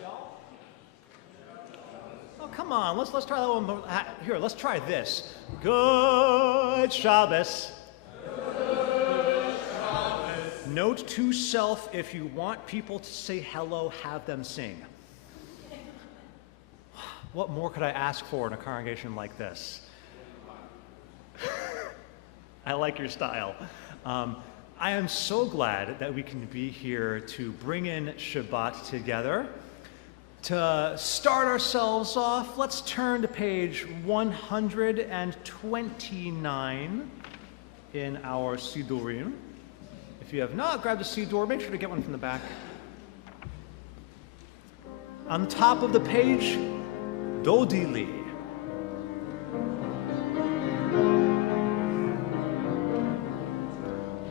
y'all. Oh, come on, let's try that one more. Here, let's try this. Good Shabbos. Good Shabbos. Note to self, if you want people to say hello, have them sing. What more could I ask for in a congregation like this? I like your style. I am so glad that we can be here to bring in Shabbat together. To start ourselves off, let's turn to page 129 in our Sidurim. If you have not grabbed a Sidur, make sure to get one from the back. On the top of the page, Dodili.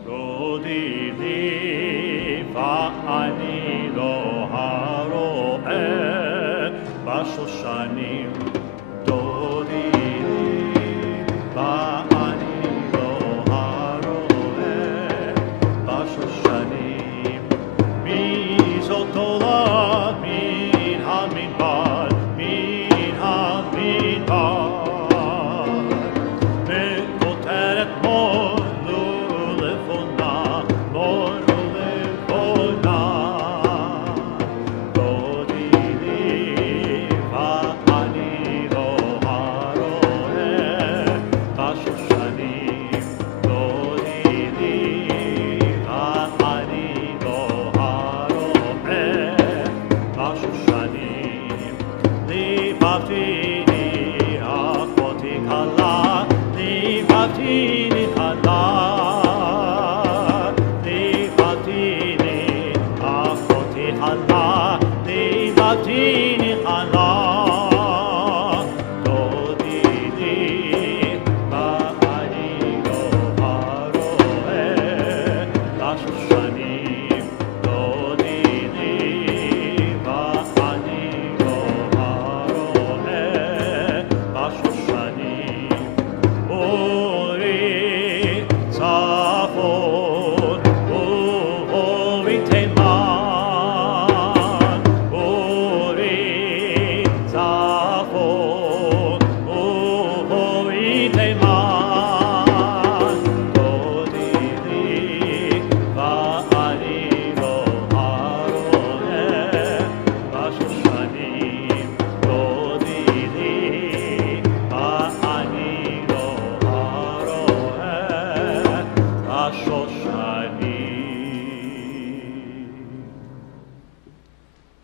Dodili va'ani lo haro'eh b'shoshanim. Dodili va'ani lo haro'eh b'shoshanim. Mizot olah min hamidbar.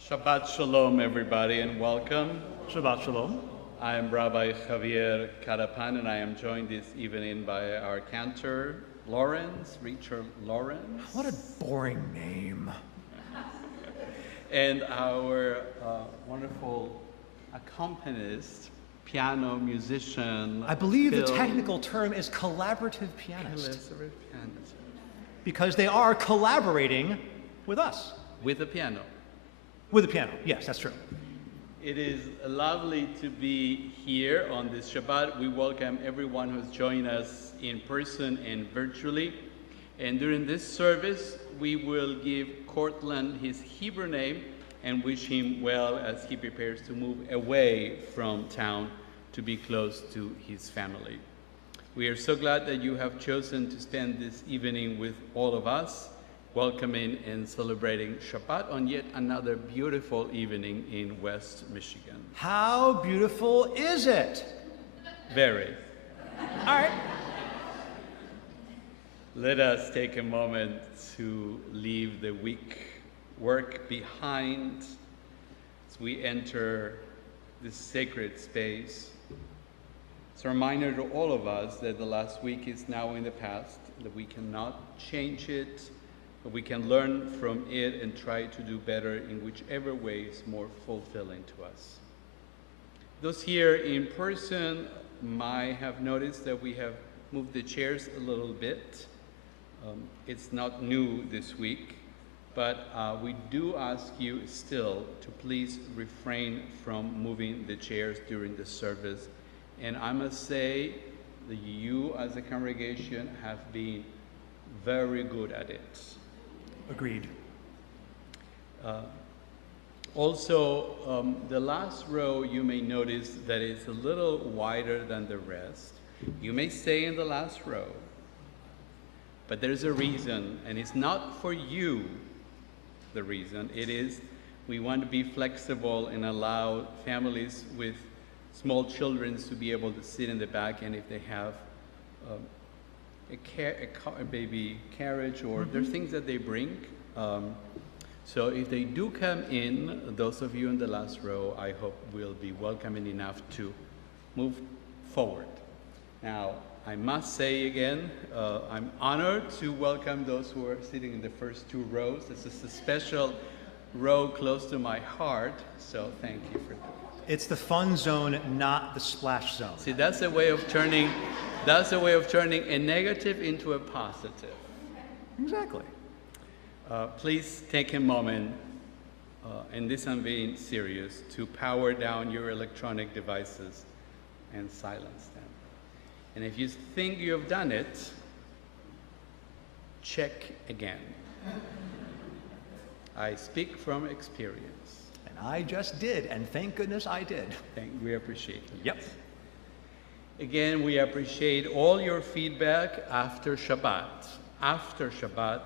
Shabbat Shalom, everybody, and welcome. Shabbat Shalom. I am Rabbi Javier Carapan, and I am joined this evening by our cantor, Richard Lawrence. What a boring name. And our wonderful accompanist, piano musician. I believe the technical term is collaborative pianist. Pianist. Because they are collaborating with us. With the piano. With the piano, yes, that's true. It is lovely to be here on this Shabbat. We welcome everyone who's joined us in person and virtually. And during this service, we will give Cortland his Hebrew name and wish him well as he prepares to move away from town to be close to his family. We are so glad that you have chosen to spend this evening with all of us, welcoming and celebrating Shabbat on yet another beautiful evening in West Michigan. How beautiful is it? Very. All right. Let us take a moment to leave the week work behind as we enter this sacred space. It's a reminder to all of us that the last week is now in the past, that we cannot change it, but we can learn from it and try to do better in whichever way is more fulfilling to us. Those here in person might have noticed that we have moved the chairs a little bit. It's not new this week, but we do ask you still to please refrain from moving the chairs during the service. And I must say that you as a congregation have been very good at it. Agreed. Also, the last row, you may notice that it's a little wider than the rest. You may stay in the last row, but there's a reason, and it's not for you, the reason. It is we want to be flexible and allow families with small children to be able to sit in the back, and if they have a baby carriage or there are things that they bring. So if they do come in, those of you in the last row, I hope will be welcoming enough to move forward. Now, I must say again, I'm honored to welcome those who are sitting in the first two rows. This is a special row close to my heart, so thank you for that. It's the fun zone, not the splash zone. See, that's a way of turning a negative into a positive. Exactly. Please take a moment, and this I'm being serious, to power down your electronic devices and silence them. And if you think you have done it, check again. I speak from experience. And I just did, and thank goodness I did. We appreciate it. Yep. Again, we appreciate all your feedback after Shabbat. After Shabbat,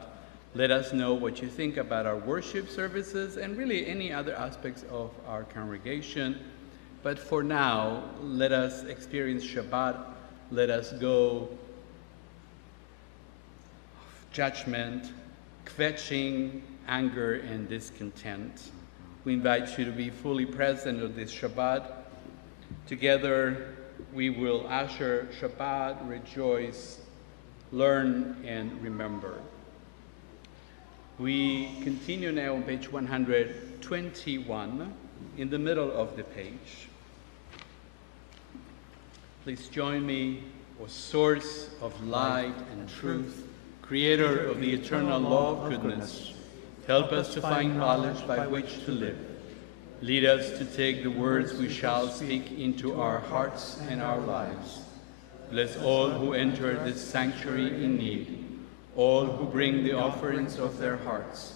let us know what you think about our worship services and really any other aspects of our congregation. But for now, let us experience Shabbat. Let us go of judgment, kvetching, anger, and discontent. We invite you to be fully present on this Shabbat. Together, we will usher Shabbat, rejoice, learn, and remember. We continue now on page 121, in the middle of the page. Please join me, O source of light and truth, creator of the eternal law of goodness. Help us to find knowledge by which to live. Lead us to take the words we shall speak into our hearts and our lives. Bless all who enter this sanctuary in need, all who bring the offerings of their hearts.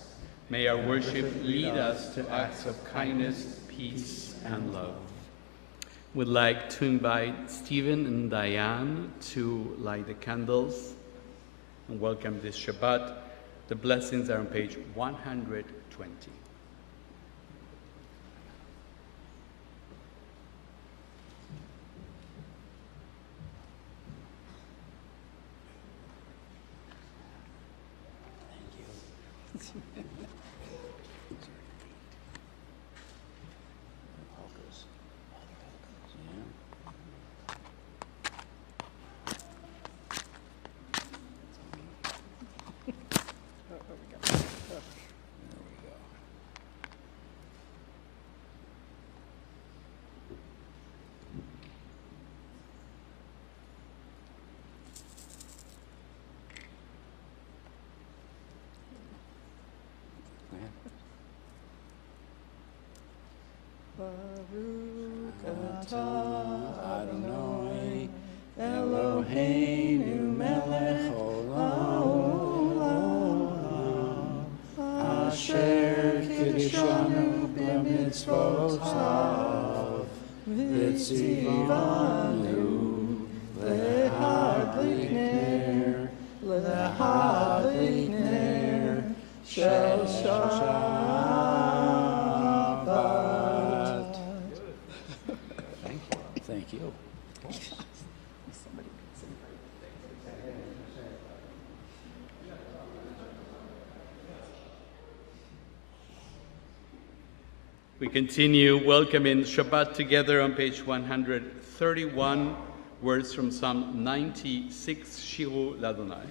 May our worship lead us to acts of kindness, peace, and love. Would like to invite Stephen and Diane to light the candles and welcome this Shabbat. The blessings are on page 120. Baruch atah Adonai Eloheinu melech olam asher kiddushanu b'mitzvotav v'tzivanu lehadlik ner shel Shabbat. Thank you. We continue welcoming Shabbat together on page 131, words from Psalm 96, Shiru Ladonai.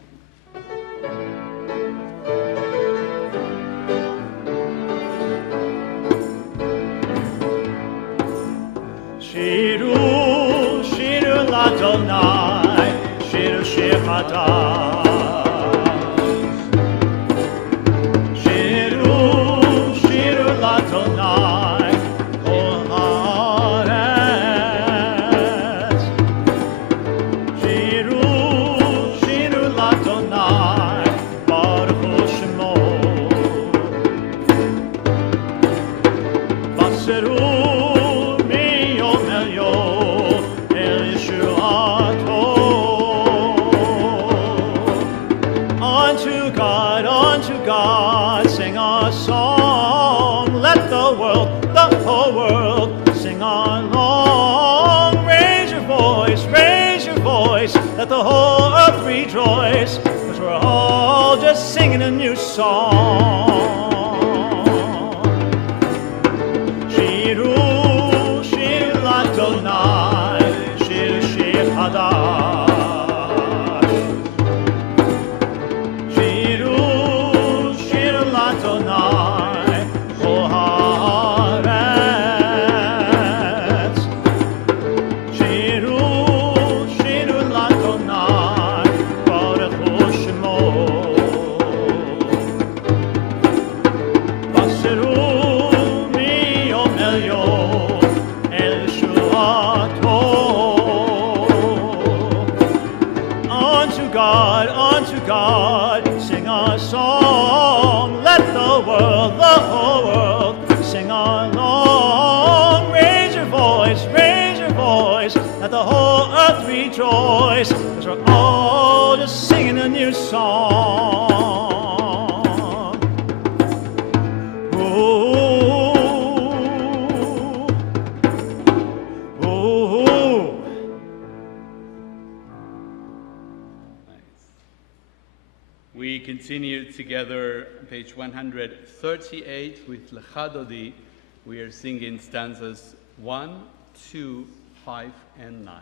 Shiru, Shiru Ladonai, Shiru Shir Hadash. Shiru, Shiru Ladonai, Kol Haaretz. Shiru, Shiru Ladonai, Baruch Hu Shemo. Baseru miyom el yom el Yeshuato. Unto God, sing a song. Let the whole world, sing along. Raise your voice, let the whole earth rejoice, 'cause we're all just singing a new song. Shiru, shir l'Adonai, shir hadash. Shiru, shir l'Adonai, kol haaretz. Shiru, shiru l'Adonai, baruch hu shemo. Baseru miyom el yom el Yeshuato. Unto God, sing a song. Let the whole world, sing along. Raise your voice, let the whole earth rejoice, 'cause we're all just singing a new song. Ooh, ooh. We continue together, page 138, with Lecha Dodi. We are singing stanzas 1, 2, 5, and 9.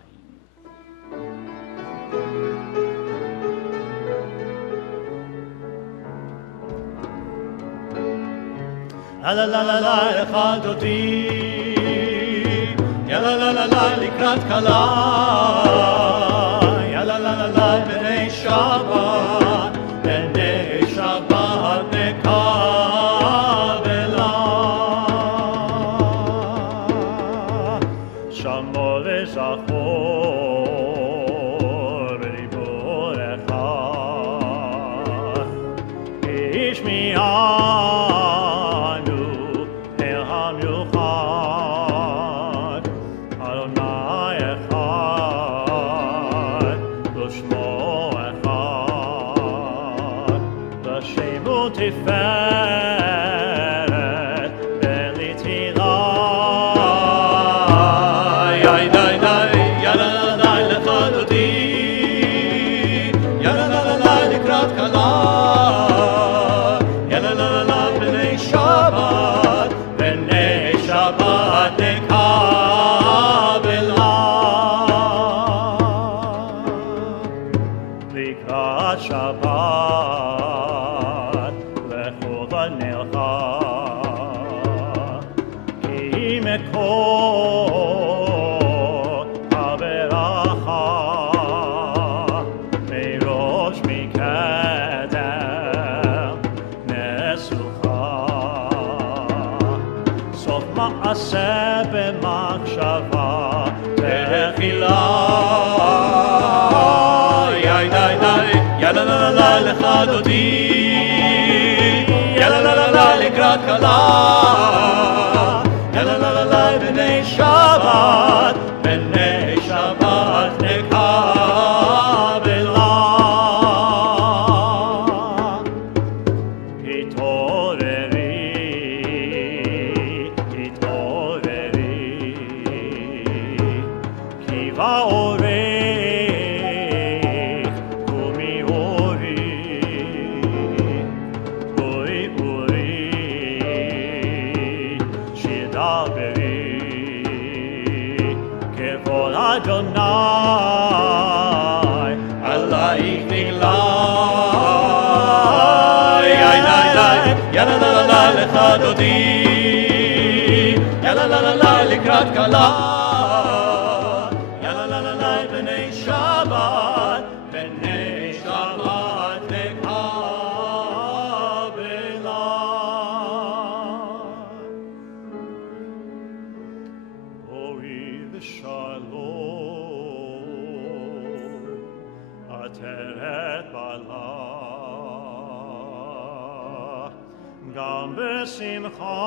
La la la la la lecha dodi, ya la la la la likrat kala, ya la la la la b'nei Shabbat, b'nei Shabbat nekavela. Shamo v'zachor b'diborecha, ishmi'anu el hamiuchad, Adonai echad, lo shmo echad, l'shemu tiferet v'litila. Yai dai dai, ya la la la lecha dodi, ya la la la la likrat kala, ya la la la la b'nei Shabbat, b'nei Shabbat nekavela. Likrat Shabbat lechu v'nelcha, ki mekol haveracha, meirosh mikedem nesucha. Sof ma'aseh b'machshava v'tefila. Yai dai dai, ya la la la la lecha dodi, ya la la la la likrat kala, ya la la la la b'nei Shabbat, b'nei Shabbat nekavela. Hitoreri, ki va'orech kumi ori, uri uri, shidaberi, kevod Adonai, alaich nigla. Yai dai dai, ya la la la la lecha dodi, ya la la la la likrat kala, ya la la la la b'nei Shabbat, b'nei Shabbat nekavela. Oi v'shalom, ateret bala, gam b'simcha,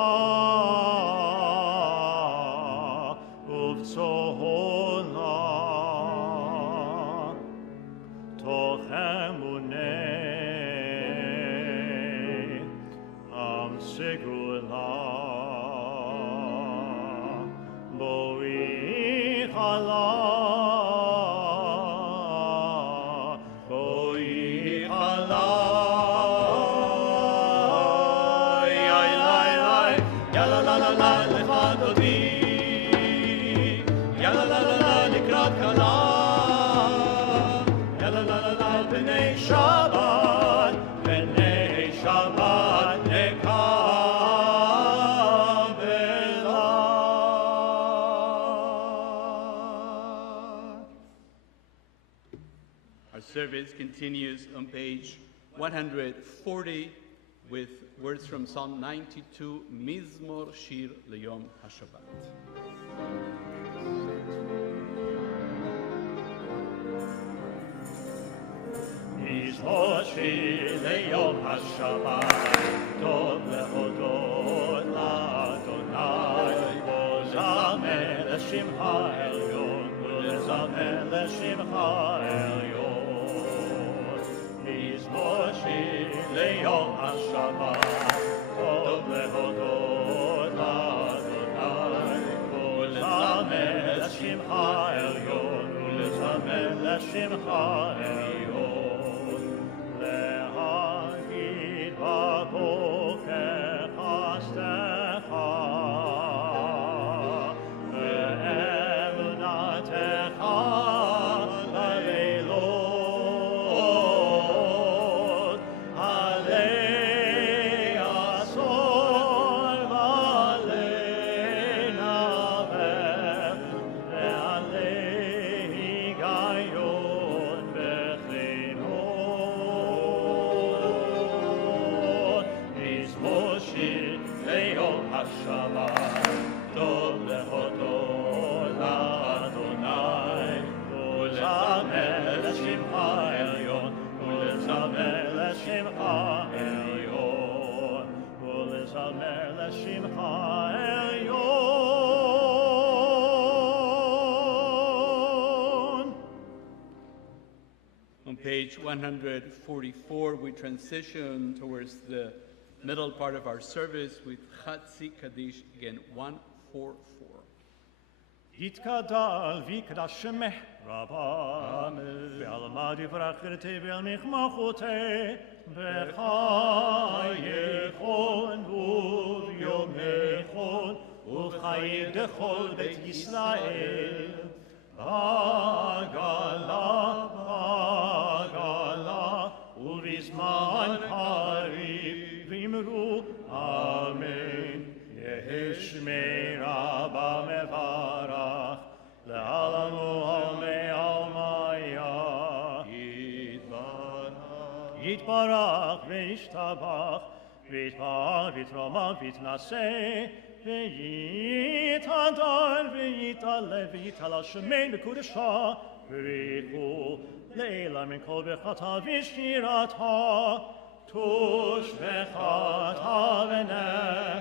chala, boi chala. Ay, ay, ay, ya la la la la, lefadodi. Ya la la la la, likrat kala. Ya la la la la, b'nei Shabbat, b'nei Shabbat, nekabela. Our service continues on page 140 with words from Psalm 92, Mizmor Shir Leyom HaShabbat. מזמור שיר ליום השבת, טוב להודות לאדוני, ולזמר לשמך העליון, ולזמר לשמך העליון. מזמור שיר ליום השבת, טוב להודות לאדוני, ולזמר לשמך העליון, ולזמר לשמך העליון. להגיד בבוקר חסדך, ואמונתך בלילות, עלי עשור ועלי נבר, ועלי היגיון וחינוך. מזמור שיר ליום השבת, טוב להודות לאדוני, ולזמר לשמך העליון, ולזמר לשמך העליון, ולזמר לשמך העליון. On page 144, we transition towards the middle part of our service with Chatzi Kaddish, again 144. יתגדל ויקדש שמך רבה, ועלמא דברכתי ואל מחמחותי, בחייכון וביומכון, ובחיי דכל בית ישראל. בעגלה, בעגלה, ובזמן קריב, ואמרו אמן. יהי שמי רבה מברך, לעולם ועולמי עלמיה. יתברך וישתבח, ויתפאר ויתרומם ויתנשא, ויתהדר ויתעלה ויתעלה שמי בקודשה, ויקחו לעילה מן כל ברכתה ושירתה. תושבחתה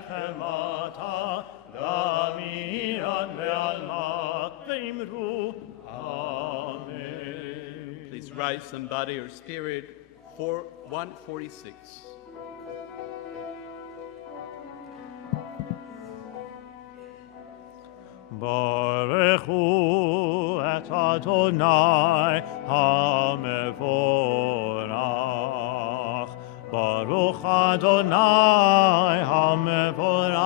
ונחמתה, דמירן ועלמא, ואמרו אמן. Please rise, somebody, your spirit, for 146. ברכו את אדוני המבורך. ברוך אדוני המבורך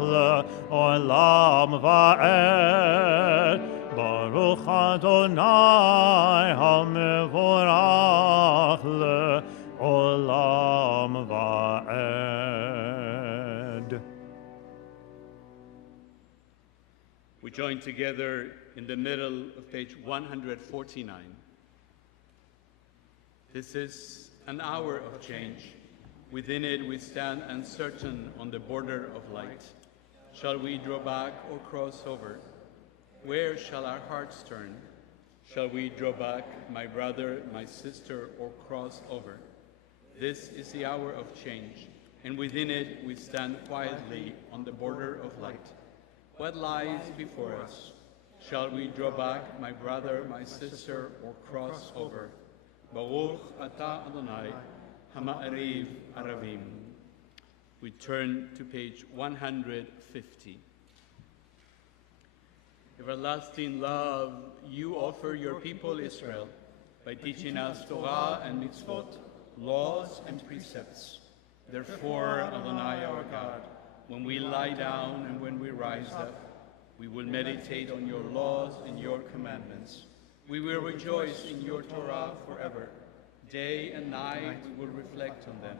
לעולם ועד. ברוך אדוני המבורך לעולם ועד. We join together in the middle of page 149. This is an hour of change. Within it we stand uncertain on the border of light. Shall we draw back or cross over? Where shall our hearts turn? Shall we draw back, my brother, my sister, or cross over? This is the hour of change, and within it we stand quietly on the border of light. What lies before us? Shall we draw back, my brother, my sister, or cross over? Baruch atah Adonai, hama'ariv aravim. We turn to page 150. Everlasting love, you offer your people Israel by teaching us Torah and mitzvot, laws and precepts. Therefore, Adonai our God, when we lie down and when we rise up, we will meditate on your laws and your commandments. We will rejoice in your Torah forever. Day and night we will reflect on them,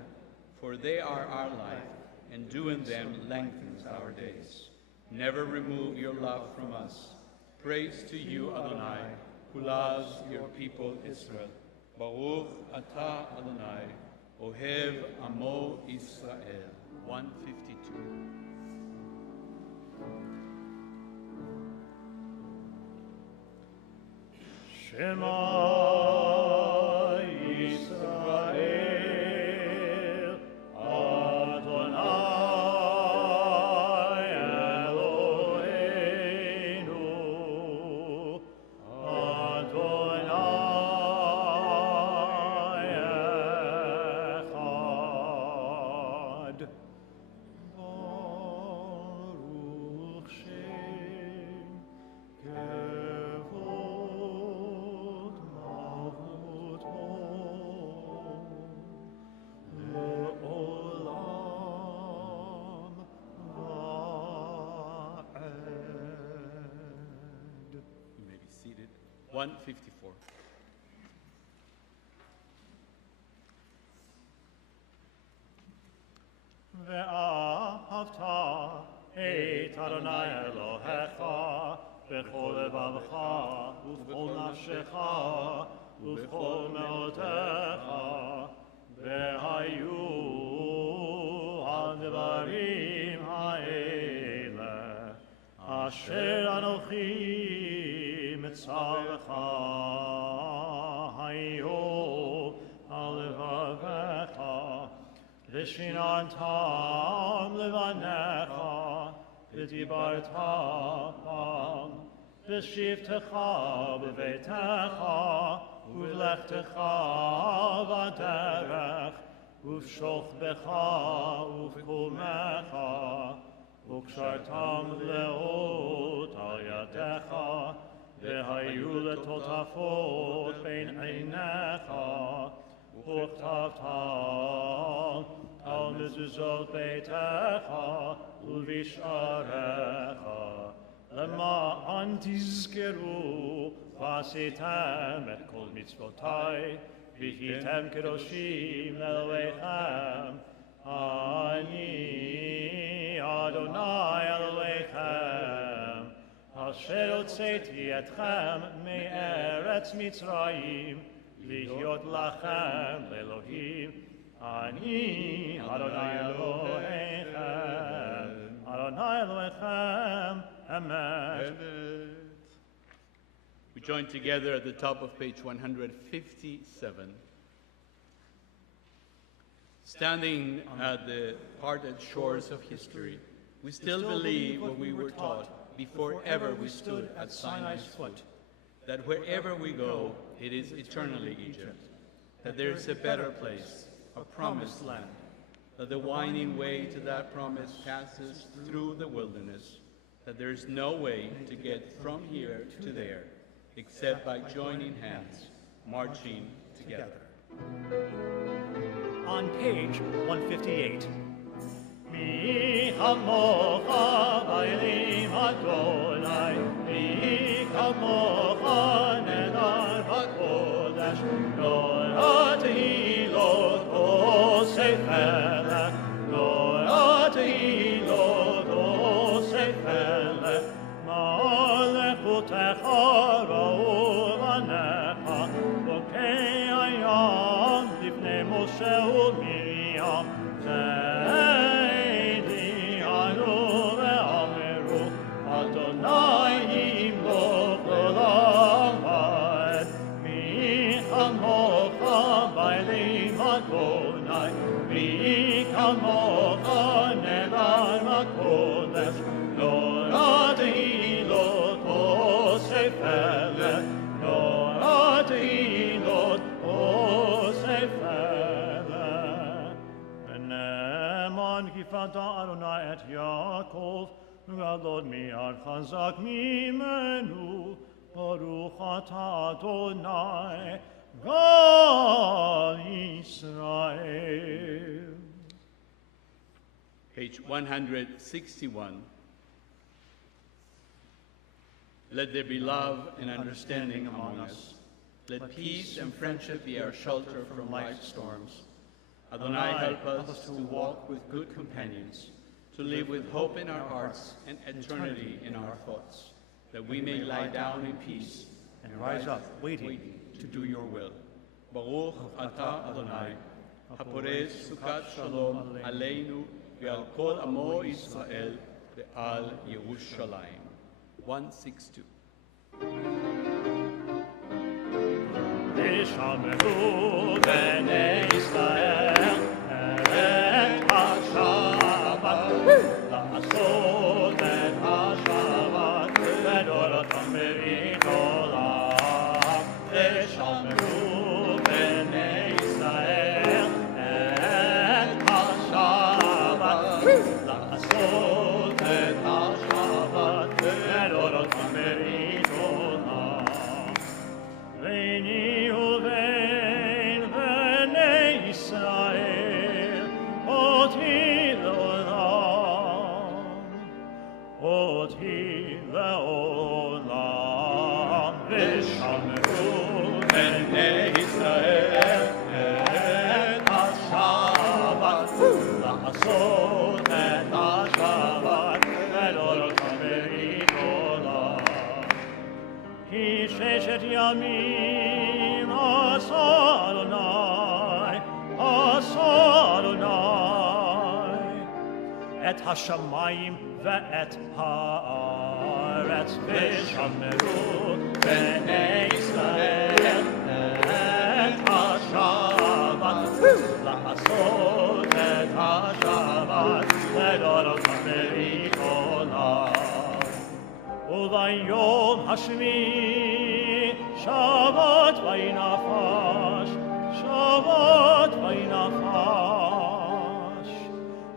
for they are our life, and doing them lengthens our days. Never remove your love from us. Praise to you, Adonai, who loves your people Israel. Baruch atah Adonai, Ohev Amo Israel. 152. Shema Yisrael, Adonai Eloheinu, Adonai Echad. Baruch Shem Kevod Malchuto Le'olam Va'ed. You may be seated. 154. ואהבת את אדוני אלוהיך בכל לבבך ובכל נפשך ובכל מאודך, והיו הדברים האלה אשר אנוכי מצווך היו על לבבך, ושיננתם לבניך, ודיברתם בשבתך בביתך, ובלכתך בדרך, ובשוכבך ובקומך, וקשרתם לאות על ידך, והיו לטוטפות בין עיניך, וכתבתם על מזוזות ביתך ובשעריך, למען תזכרו ועשיתם את כל מצוותי, והייתם קדושים לאלוהיכם. אני אדוני אלוהיכם, אשר הוצאתי אתכם מארץ מצרים, להיות לכם לאלוהים. אני אדוני אלוהיכם, אדוני אלוהיכם, אמת. We join together at the top of page 157. Standing at the parted shores of history, we still believe what we were taught before ever we stood at Sinai's foot, that wherever we go, it is eternally Egypt, that there is a better place, a promised land, that the winding way to that promise passes through the wilderness, that there is no way to get from here to there, except by joining hands, marching together. On page 158. Mi chamocha b'elim Adonai, mi chamocha nedar b'kodesh, lo atihilot osei felech, lo atihilot osei felech, ma'alechutecha ra'u v'necha, bokei hayam lifnei Moshe u'Miriam, Adonai et Yaakov, Gadol mi'ad chazak mimenu, Baruch atah Adonai, God Israel. Page 161. Let there be love and understanding among us. Let peace and friendship be our shelter from life's storms. Adonai, help us to walk with good companions, to live with hope in our hearts and eternity in our thoughts, that we may lie down in peace and rise up, waiting to do your will. Baruch atah Adonai, haporez sukat shalom aleinu ve'al kol amo Israel ve'al Yerushalayim. 162. V'shameru b'nei Yisrael et ha-Shabbat, la'asot et ha-Shabbat, v'dorotam be'rit olam. V'shameru b'nei Yisrael et ha-Shabbat, la'asot et ha-Shabbat, v'dorotam be'rit olam. Veini uvein b'nei Yisrael, oti le'olam, v'shameru b'nei Yisrael et ha-Shabbat, la'asot et ha-Shabbat, v'dorotam be'rit olam. Ki sheshet yamim asa Adonai, et hashamayim ve'et haaretz, v'shameru b'nei Yisrael et ha-Shabbat, la'asot et ha-Shabbat, v'dorotam be'rit olam. Uvayom hashmi, Shabbat vaynafash, Shabbat vaynafash,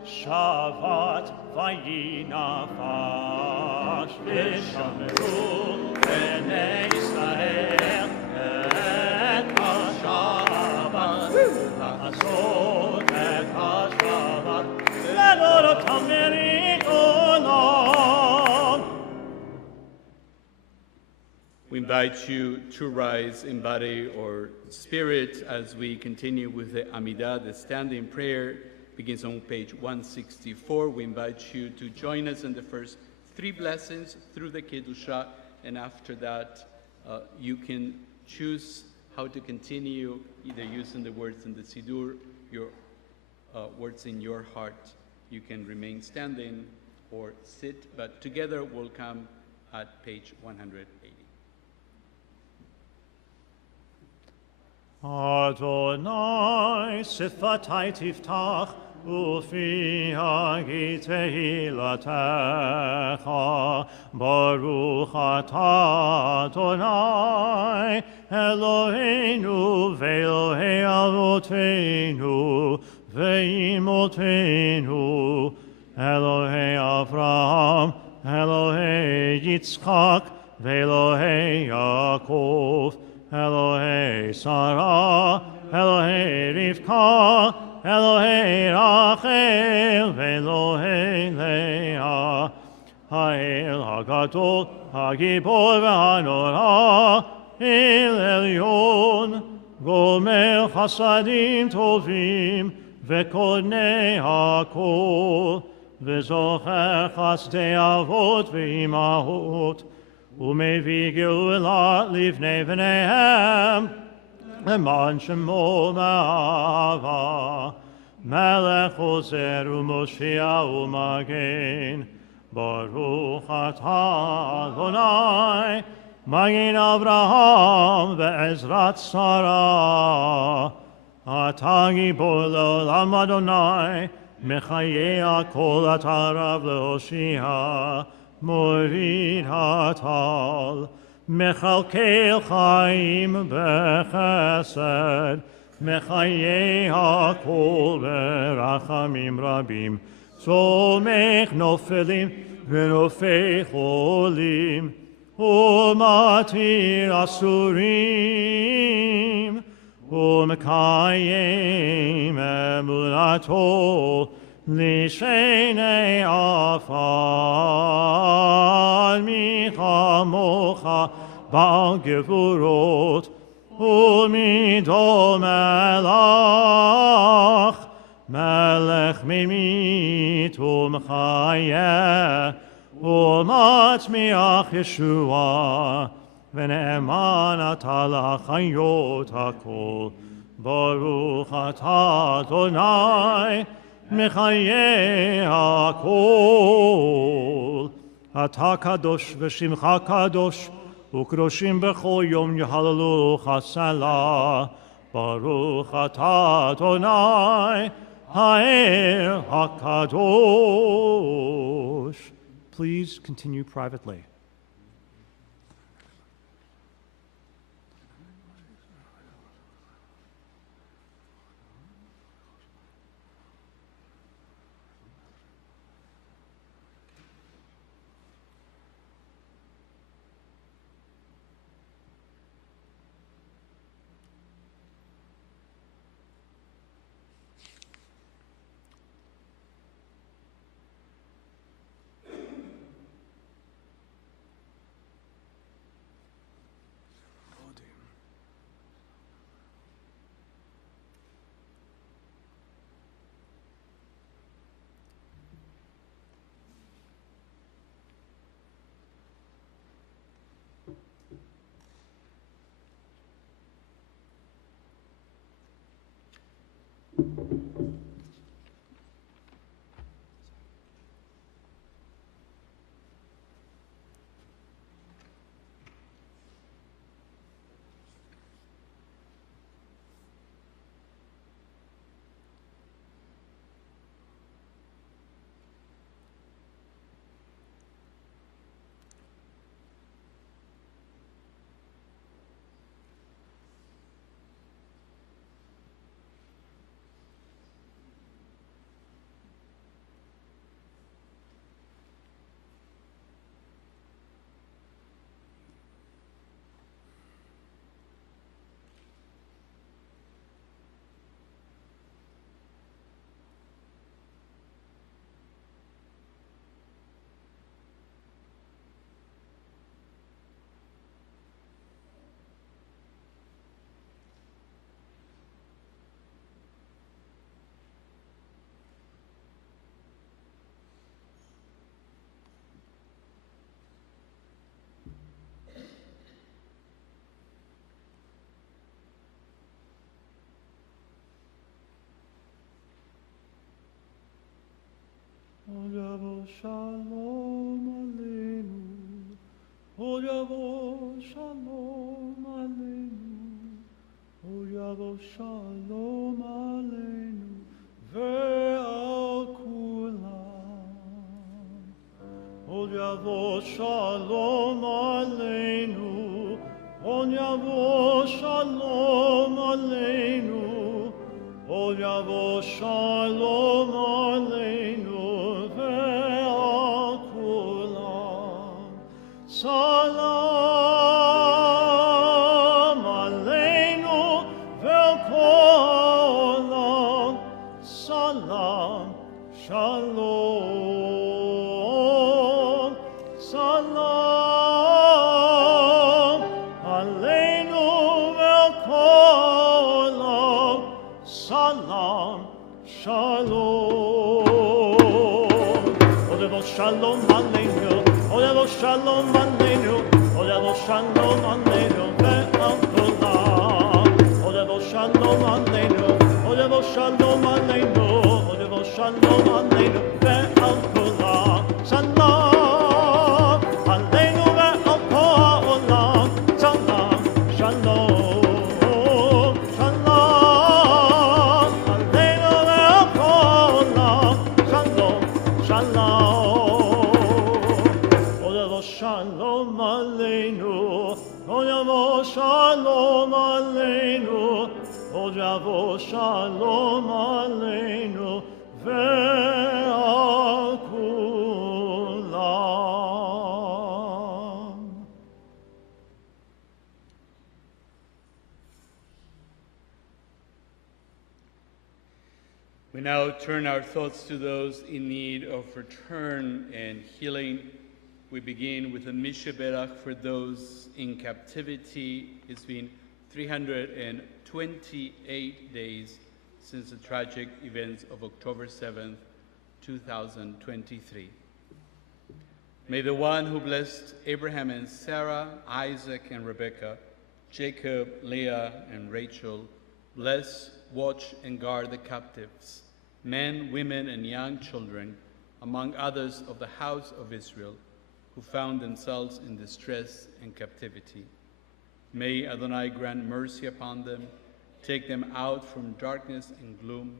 Shabbat vaynafash, v'shameru b'nei Yisrael et ha-Shabbat, la'asot et ha-Shabbat, v'dorotam be'rit olam. We invite you to rise in body or spirit as we continue with the Amidah. The standing prayer begins on page 164. We invite you to join us in the first three blessings through the Kedusha, and after that you can choose how to continue, either using the words in the Siddur, your words in your heart. You can remain standing or sit, but together we'll come at page 180. Adonai sifatai tiftach, ufi hagi tehilatecha, Baruch atah Adonai, Eloheinu ve'Elohei avoteinu, ve'imotenu, Elohei Avraham, Elohei Yitzchak, ve'Elohei Yaakov, Elohei Sarah, Elohei Rivka, Elohei Rachel, Elohei Leah, Ha'el HaGadol, HaGibor v'Hanorah, El Elyon, Gomer Chasadim Tovim, V'Kodnei HaKol, V'Zocher Chasdei Avot v'Imahot, Umevi Geulah livnei v'neihem, Leman Shemo Ma'ava, Melech Ozer u'Moshiach u'Magen, Baruch atah Adonai, Magen Avraham ve'ezrat Sarah, Atah Gibor le'olam Adonai, Mechayei HaKol atah Rav le'Hoshia, Morid hatal, Mechalkel chaim bechesed, Mechayei hakol berachamim rabim, Tzomech nofelim ורופא חולים, ומתיר אסורים, ומקיים אמונתו לשני עפר, מי כמוך בעל גבורות, ומידו מלך, מלך ממית ומחיה, ומצמיח ישועה, ונאמן אתה לחיות הכל. ברוך אתה אדוני, מחיי הכל. אתה קדוש ושמך קדוש, וקדושים בכל יום יהללוך סלה. ברוך אתה אדוני, האל הקדוש. Please continue privately. Yavo shalom aleinu, Yavo shalom aleinu, Yavo shalom aleinu, ve'al kulam. Yavo shalom aleinu, Yavo shalom aleinu, Yavo shalom aleinu. Salam aleinu ve'kolam, salam shalom, salam aleinu ve'kolam, salam shalom. Olevo shalom aleinu, Olevo shalom aleinu, Olevo shalom aleinu, ve'al kolam. Olevo shalom aleinu, Olevo shalom aleinu, Olevo shalom aleinu, ve'al kolam. Salam aleinu ve'al kolam, salam shalom, salam aleinu ve'al kolam, shalom, shalom. Shalom aleinu, Yavo shalom aleinu, Yavo shalom aleinu, ve'al kulam. We now turn our thoughts to those in need of return and healing. We begin with a Mishaberach for those in captivity. It's been 328 days since the tragic events of October 7th, 2023. May the one who blessed Abraham and Sarah, Isaac and Rebekah, Jacob, Leah and Rachel, bless, watch and guard the captives, men, women and young children, among others of the house of Israel, who found themselves in distress and captivity. May Adonai grant mercy upon them, take them out from darkness and gloom,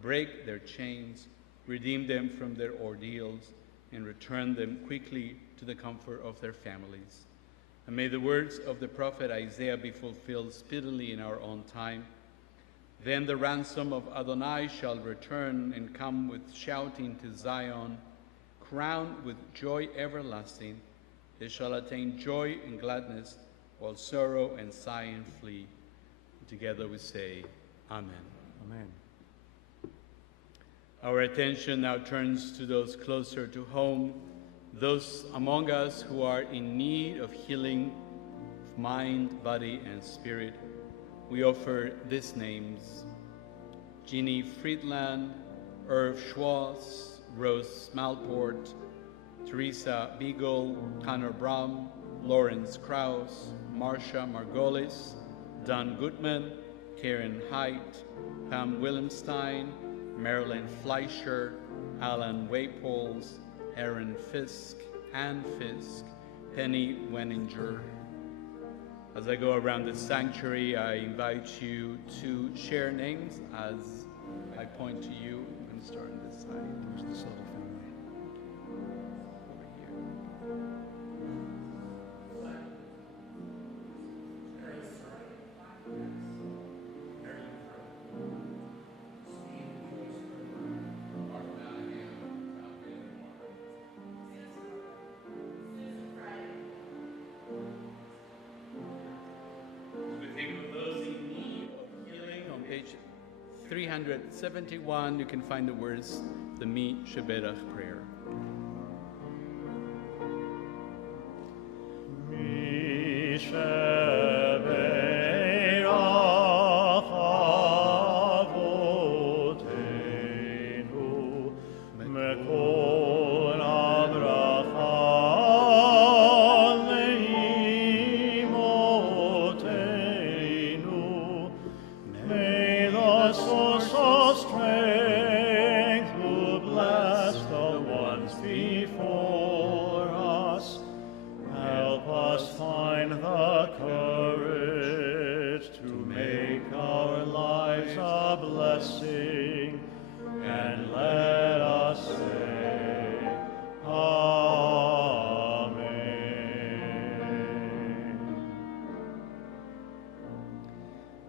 break their chains, redeem them from their ordeals, and return them quickly to the comfort of their families. And may the words of the prophet Isaiah be fulfilled speedily in our own time. Then the ransom of Adonai shall return and come with shouting to Zion, crowned with joy everlasting. They shall attain joy and gladness, while sorrow and sighing flee. Together we say, Amen. Amen. Our attention now turns to those closer to home, those among us who are in need of healing of mind, body, and spirit. We offer these names: Jeannie Friedland, Irv Schwartz, Rose Malport, Teresa Beagle, Connor Brown, Lawrence Krause, Marcia Margolis, Don Goodman, Karen Haidt, Pam Willemstein, Marilyn Fleischer, Alan Waypoles, Aaron Fisk, Ann Fisk, Penny Wenninger. As I go around the sanctuary, I invite you to share names as I point to you. I'm going to start on this side. Where's this little family? Over here. We think of those in need of healing. On page 371, you can find the words, the Mi Sheberach prayer.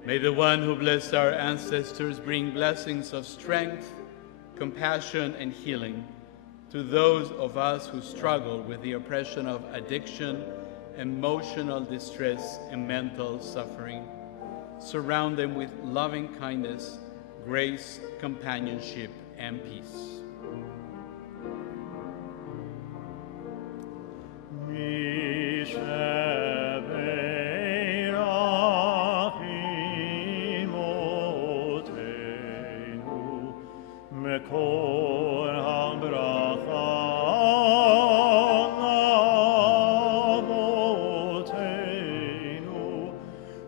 May the one who blessed our ancestors bring blessings of strength, compassion, and healing to those of us who struggle with the oppression of addiction, emotional distress, and mental suffering. Surround them with loving kindness, grace, companionship, and peace.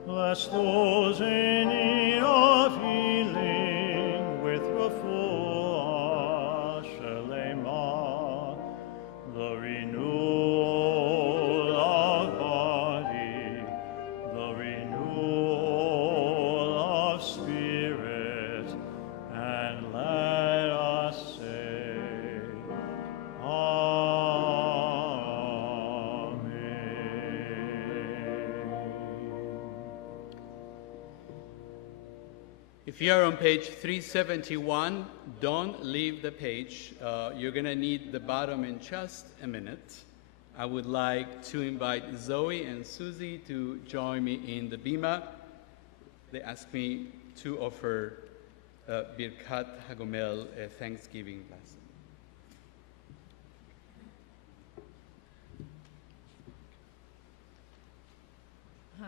Bless those in need of healing with refuah shelema, the renewal of body, the renewal of spirit, and let us say, If you are on page 371, don't leave the page. You're going to need the bottom in just a minute. I would like to invite Zoe and Susie to join me in the bima. They asked me to offer Birkat Hagomel, a Thanksgiving blessing.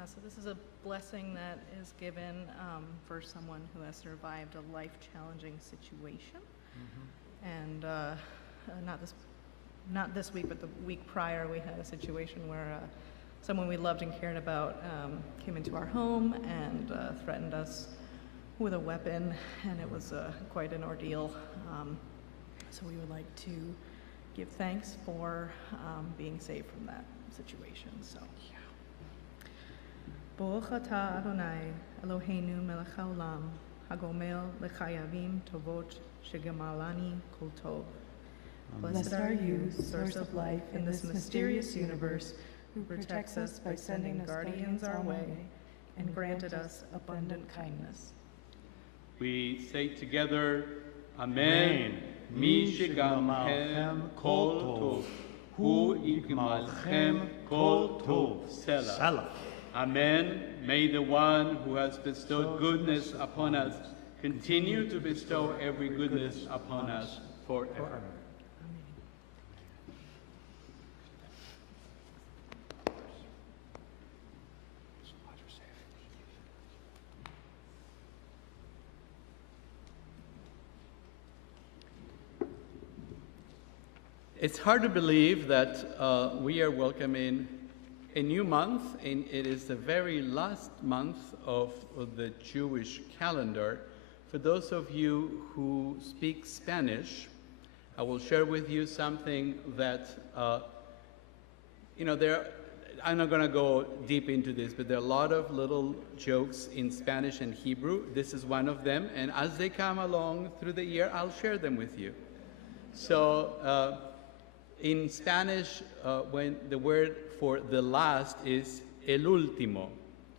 So this is a blessing that is given for someone who has survived a life-challenging situation. And not this week, but the week prior, we had a situation where someone we loved and cared about came into our home and threatened us with a weapon, and it was quite an ordeal. So we would like to give thanks for being saved from that situation. So. Baruch atah Adonai Eloheinu melech haolam hagomel lechayavim tovot shegemalani kol tov. Blessed are you, source of life in this mysterious universe, who protects us by sending guardians our way and granted us abundant kindness. We say together, Amen. Mi shegamalchem kol tov, hu yigmalchem kol tov. Selah. Amen. May the one who has bestowed goodness upon us continue to bestow every goodness upon us forever. It's hard to believe that we are welcoming a new month, and it is the very last month of the Jewish calendar. For those of you who speak Spanish, I will share with you something that, I'm not going to go deep into this, but there are a lot of little jokes in Spanish and Hebrew. This is one of them, and as they come along through the year, I'll share them with you. So, in Spanish, when the word for the last is el último.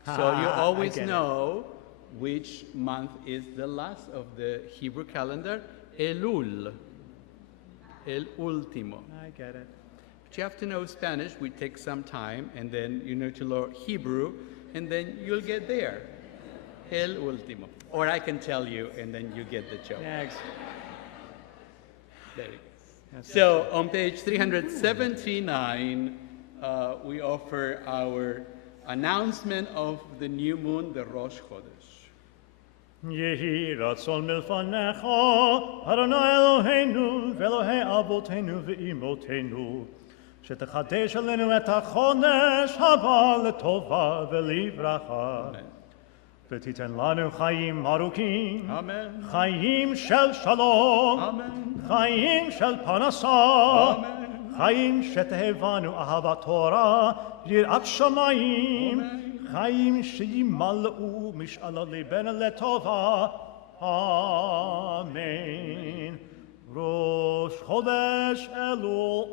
So you always know which month is the last of the Hebrew calendar, Elul, el último. I get it. But you have to know Spanish. We take some time, and then you know to learn Hebrew, and then you'll get there. El último. Or I can tell you, and then you get the joke. Thanks. There it is. So on page 379, we offer our announcement of the new moon, the Rosh Chodesh. Yehi ratzon milfanecha, Adonai Eloheinu, ve'Elohei avotenu ve'imotenu, shetechadesh alenu et hachodesh haba letova ve'livracha. Amen. V'titen lanu chayim arukim, Amen. chayim shel shalom, Amen. chayim shel panasa, Amen. חיים שתהבנו אהבת תורה, יראת שמיים, חיים שימלאו משאלה ליבנו לטובה, אמן. ראש חודש אלול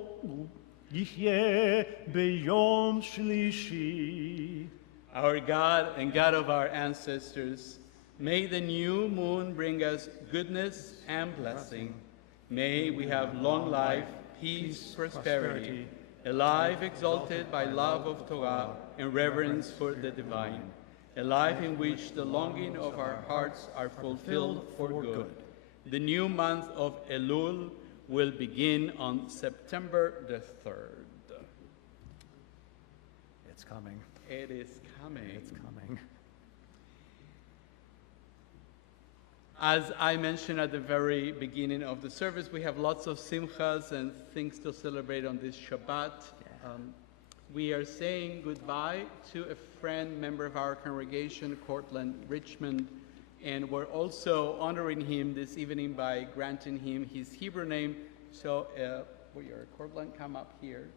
יחיה ביום שלישי. Our God and God of our ancestors, may the new moon bring us goodness and blessing. May we have long life, peace, prosperity, a life exalted by love of Torah and reverence for the divine, a life in which the longing of our hearts are fulfilled for good. The new month of Elul will begin on September the 3rd. It's coming. It is coming. It's coming. As I mentioned at the very beginning of the service, we have lots of simchas and things to celebrate on this Shabbat. We are saying goodbye to a friend, member of our congregation, Cortland Richmond, and we're also honoring him this evening by granting him his Hebrew name. So, Cortland, come up here.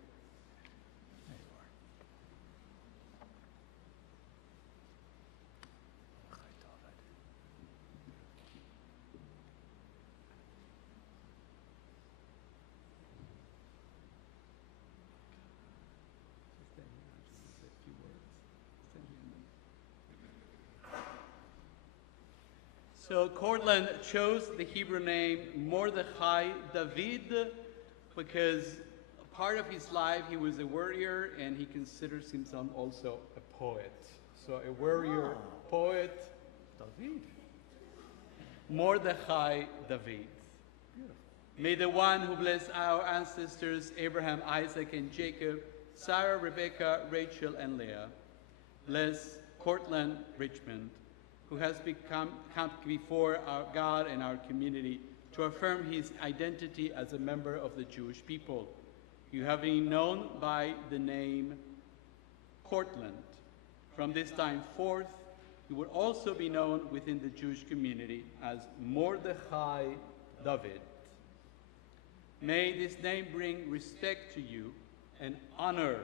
So Cortland chose the Hebrew name Mordechai David because part of his life he was a warrior and he considers himself also a poet. So a warrior, poet. David. Mordechai David. May the one who blessed our ancestors Abraham, Isaac, and Jacob, Sarah, Rebecca, Rachel, and Leah, bless Cortland Richmond, who has come before our God and our community to affirm his identity as a member of the Jewish people. You have been known by the name Cortland. From this time forth, you will also be known within the Jewish community as Mordechai David. May this name bring respect to you and honor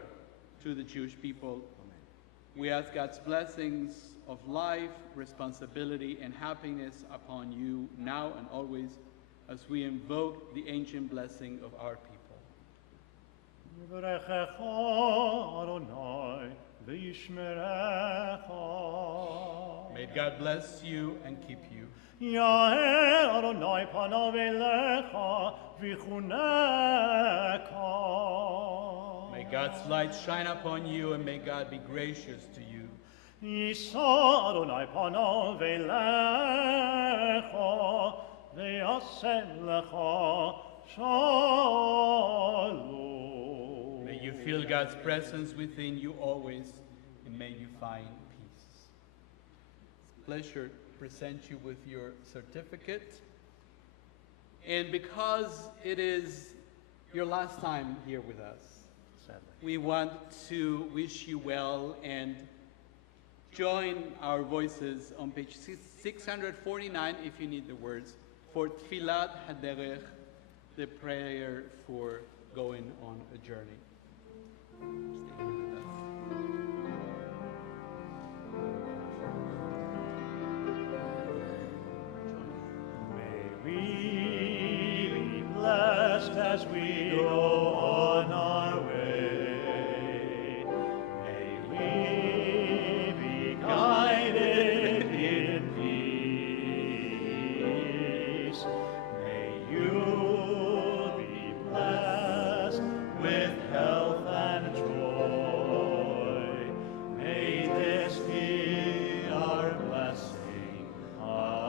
to the Jewish people. Amen. We ask God's blessings of life, responsibility, and happiness upon you now and always as we invoke the ancient blessing of our people. May God bless you and keep you. May God's light shine upon you, and may God be gracious to you. May you feel God's presence within you always, and may you find peace. It's a pleasure to present you with your certificate. And because it is your last time here with us, sadly, we want to wish you well and join our voices on page 649, if you need the words, for Tfilat Haderech, the prayer for going on a journey. Stay here with us. We be blessed as we go on our way. May we be guided in peace. May you be blessed with health and joy. May this be our blessing. Amen.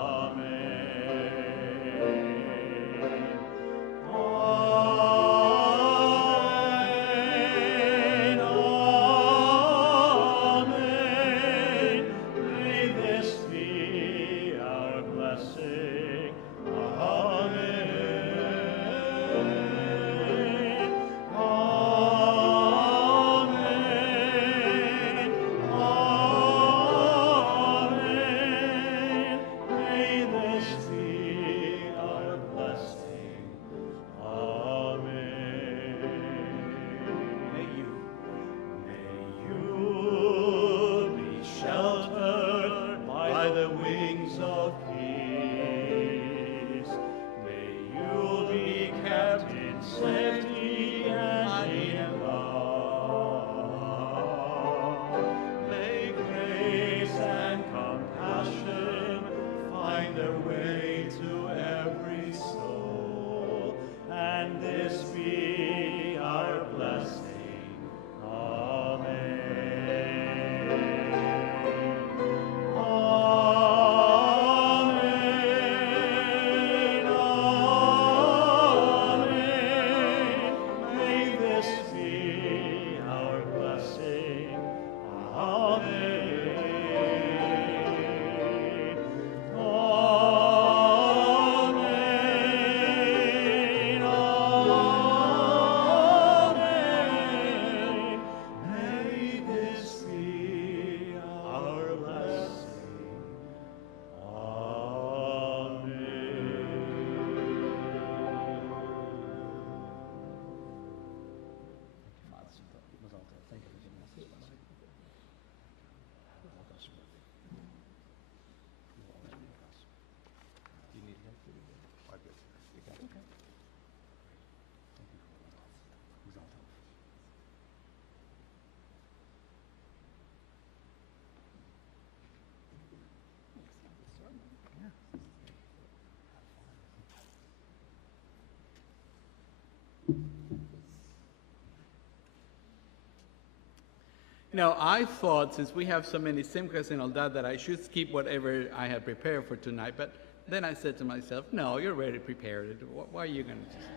Now, I thought, since we have so many simchas and all that, that I should skip whatever I had prepared for tonight, but then I said to myself, no, you're already prepared. Why are you going to just...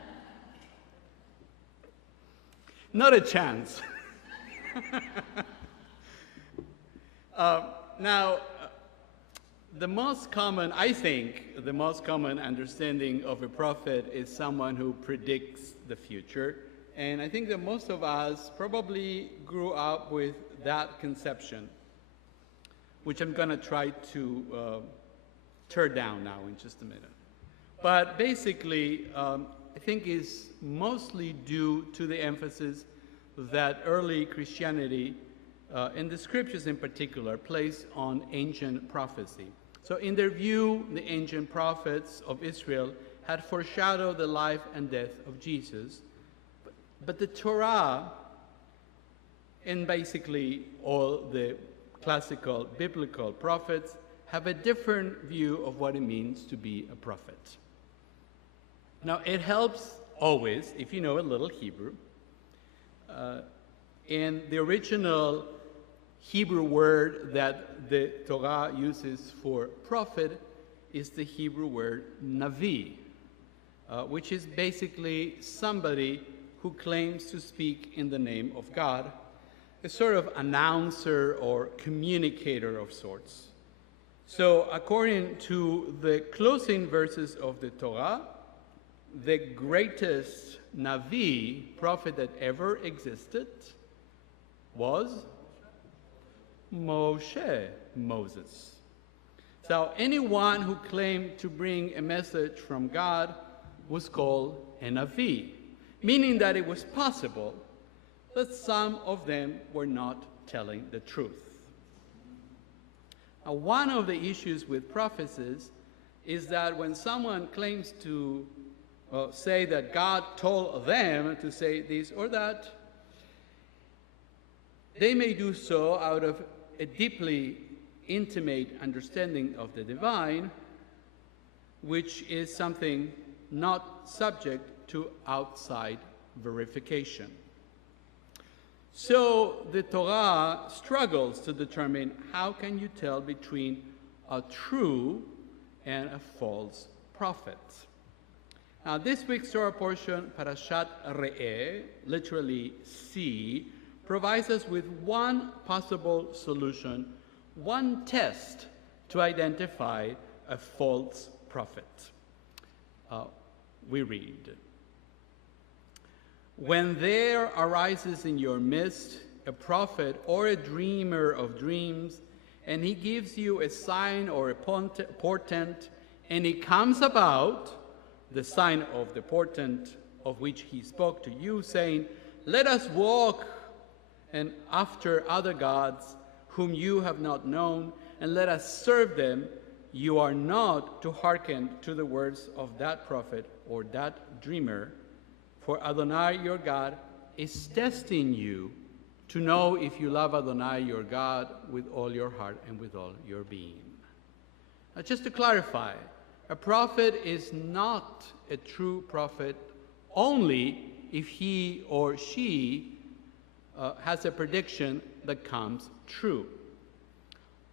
Not a chance. Now, the most common, I think, the most common understanding of a prophet is someone who predicts the future. And I think that most of us probably grew up with that conception, which I'm going to try to tear down now in just a minute. But basically, I think is mostly due to the emphasis that early Christianity, and the scriptures in particular, place on ancient prophecy. So in their view, the ancient prophets of Israel had foreshadowed the life and death of Jesus. But the Torah, and basically all the classical biblical prophets, have a different view of what it means to be a prophet. Now, it helps always, if you know a little Hebrew, and the original Hebrew word that the Torah uses for prophet is the Hebrew word navi, which is basically somebody who claims to speak in the name of God, a sort of announcer or communicator of sorts. So according to the closing verses of the Torah, the greatest Navi, prophet that ever existed, was Moshe, Moses. So anyone who claimed to bring a message from God was called a Navi, meaning that it was possible that some of them were not telling the truth. Now, one of the issues with prophecies is that when someone claims to say that God told them to say this or that, they may do so out of a deeply intimate understanding of the divine, which is something not subject to outside verification. So the Torah struggles to determine how can you tell between a true and a false prophet. Now, this week's Torah portion, Parashat Re'eh, literally see, provides us with one possible solution, one test to identify a false prophet. We read, "When there arises in your midst a prophet or a dreamer of dreams, and he gives you a sign or a portent, and it comes about, the sign of the portent of which he spoke to you, saying, 'Let us walk and after other gods whom you have not known, and let us serve them,' you are not to hearken to the words of that prophet or that dreamer, for Adonai your God is testing you to know if you love Adonai your God with all your heart and with all your being." Now, just to clarify, a prophet is not a true prophet only if he or she has a prediction that comes true.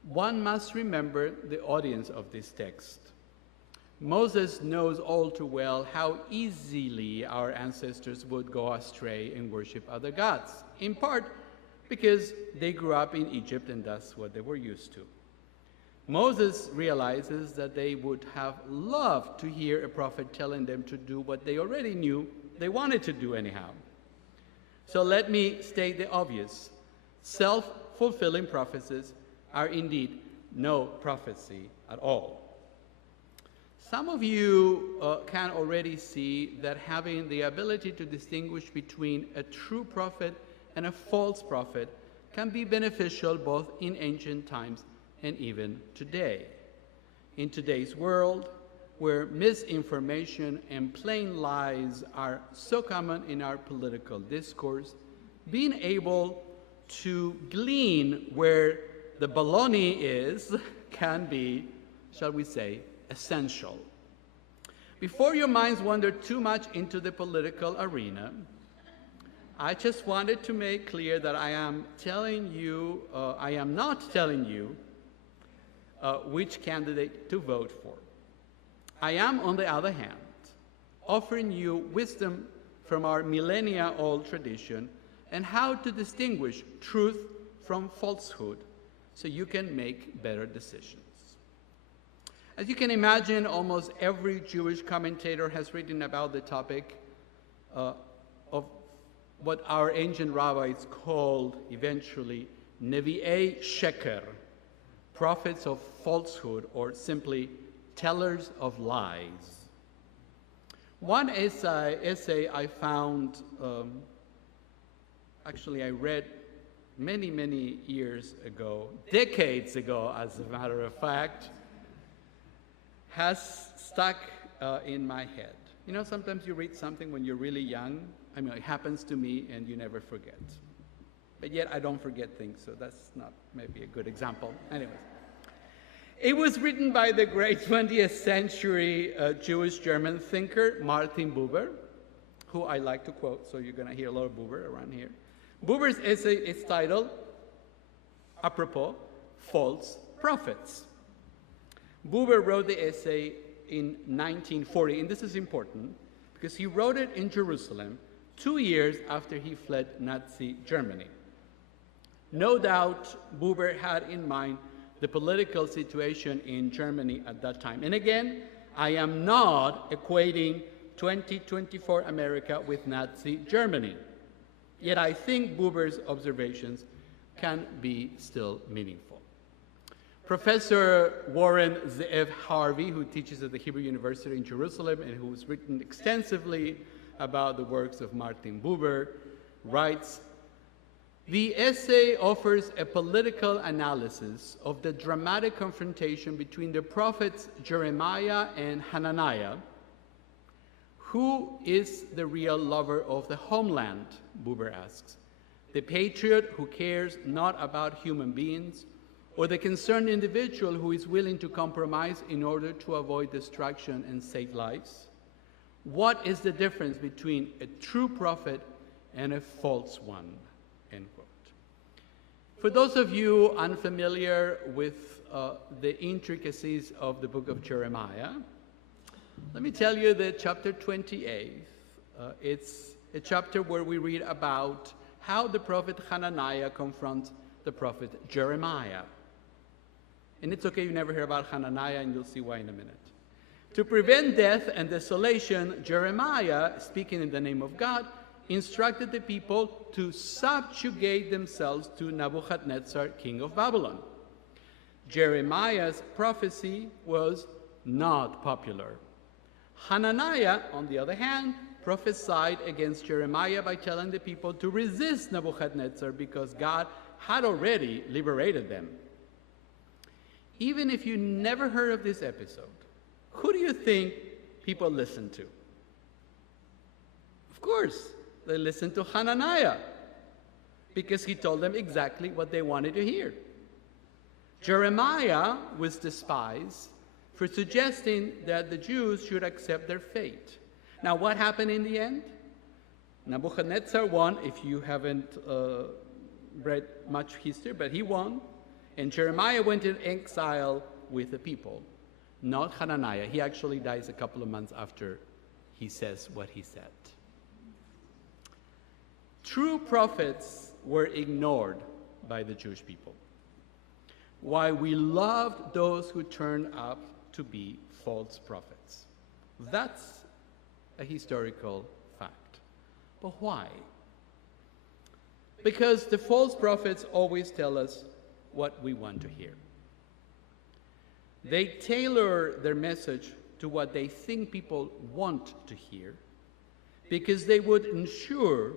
One must remember the audience of this text. Moses knows all too well how easily our ancestors would go astray and worship other gods, in part because they grew up in Egypt and that's what they were used to. Moses realizes that they would have loved to hear a prophet telling them to do what they already knew they wanted to do anyhow. So let me state the obvious. Self-fulfilling prophecies are indeed no prophecy at all. Some of you can already see that having the ability to distinguish between a true prophet and a false prophet can be beneficial both in ancient times and even today. In today's world, where misinformation and plain lies are so common in our political discourse, being able to glean where the baloney is can be, shall we say, essential. Before your minds wander too much into the political arena, I just wanted to make clear that I am not telling you which candidate to vote for. I am, on the other hand, offering you wisdom from our millennia-old tradition and how to distinguish truth from falsehood so you can make better decisions. As you can imagine, almost every Jewish commentator has written about the topic of what our ancient rabbis called eventually Nevi'ei Sheker, prophets of falsehood, or simply tellers of lies. One essay I found, actually I read many, many years ago, decades ago as a matter of fact, has stuck in my head. You know, sometimes you read something when you're really young. I mean, it happens to me and you never forget. But yet I don't forget things, so that's not maybe a good example. Anyways. It was written by the great 20th century Jewish German thinker, Martin Buber, who I like to quote, so you're going to hear a lot of Buber around here. Buber's essay is titled, apropos, False Prophets. Buber wrote the essay in 1940, and this is important because he wrote it in Jerusalem 2 years after he fled Nazi Germany. No doubt Buber had in mind the political situation in Germany at that time. And again, I am not equating 2024 America with Nazi Germany. Yet I think Buber's observations can be still meaningful. Professor Warren Ze'ev Harvey, who teaches at the Hebrew University in Jerusalem and who has written extensively about the works of Martin Buber, writes, "The essay offers a political analysis of the dramatic confrontation between the prophets Jeremiah and Hananiah. Who is the real lover of the homeland?" Buber asks. "The patriot who cares not about human beings, or the concerned individual who is willing to compromise in order to avoid destruction and save lives? What is the difference between a true prophet and a false one?" End quote. For those of you unfamiliar with the intricacies of the book of Jeremiah, let me tell you that chapter 28, it's a chapter where we read about how the prophet Hananiah confronts the prophet Jeremiah. And it's okay you never hear about Hananiah, and you'll see why in a minute. To prevent death and desolation, Jeremiah, speaking in the name of God, instructed the people to subjugate themselves to Nebuchadnezzar, king of Babylon. Jeremiah's prophecy was not popular. Hananiah, on the other hand, prophesied against Jeremiah by telling the people to resist Nebuchadnezzar because God had already liberated them. Even if you never heard of this episode, who do you think people listen to? Of course, they listened to Hananiah because he told them exactly what they wanted to hear. Jeremiah was despised for suggesting that the Jews should accept their fate. Now, what happened in the end? Nebuchadnezzar won, if you haven't read much history, but he won. And Jeremiah went in exile with the people, not Hananiah. He actually dies a couple of months after he says what he said. True prophets were ignored by the Jewish people, while we loved those who turned up to be false prophets. That's a historical fact. But why? Because the false prophets always tell us what we want to hear. They tailor their message to what they think people want to hear because they would ensure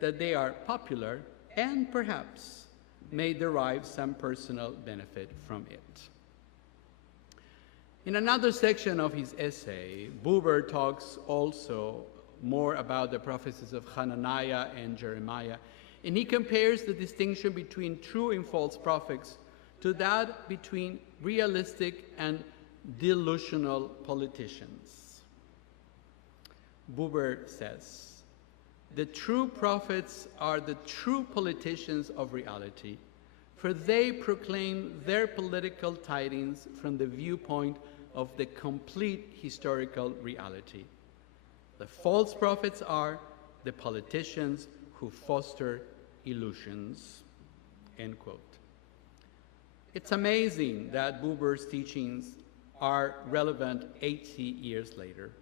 that they are popular and perhaps may derive some personal benefit from it. In another section of his essay, Buber talks also more about the prophecies of Hananiah and Jeremiah, and he compares the distinction between true and false prophets to that between realistic and delusional politicians. Buber says, "The true prophets are the true politicians of reality, for they proclaim their political tidings from the viewpoint of the complete historical reality. The false prophets are the politicians who foster illusions, end quote. It's amazing that Buber's teachings are relevant 80 years later.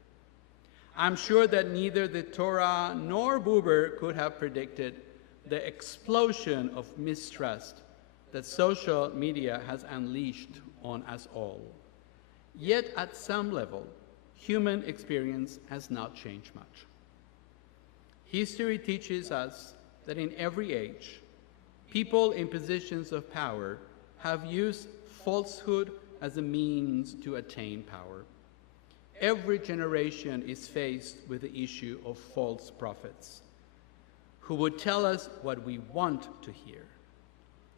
I'm sure that neither the Torah nor Buber could have predicted the explosion of mistrust that social media has unleashed on us all. Yet at some level, human experience has not changed much. History teaches us that in every age, people in positions of power have used falsehood as a means to attain power. Every generation is faced with the issue of false prophets who would tell us what we want to hear.